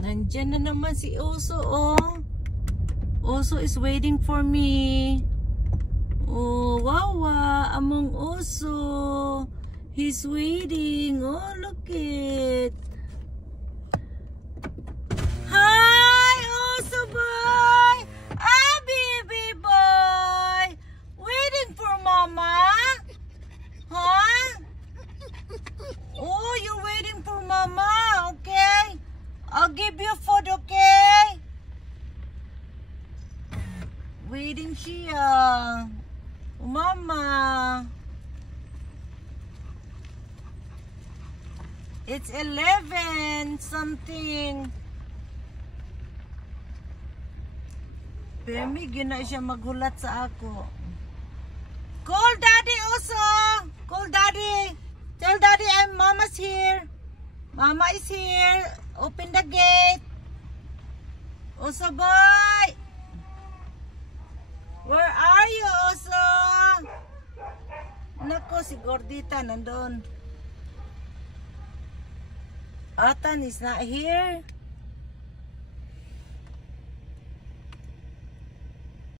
Nandyan na naman si Oso, oh. Oso is waiting for me. Oh, Wawa, among Oso. He's waiting. Oh, look it. Hi, Oso boy. Ah, baby boy. Waiting for mama? Huh? Oh, you're waiting for mama, okay? I'll give you food, okay? Waiting siya. Oh, mama. It's 11 something. Pemi, gina siya maghulat sa ako. Call daddy also. Call daddy. Tell daddy mama's here. Mama is here. Open the gate. Oso boy. Where are you, Oso? Nako, si Gordita nandun. Atan is not here.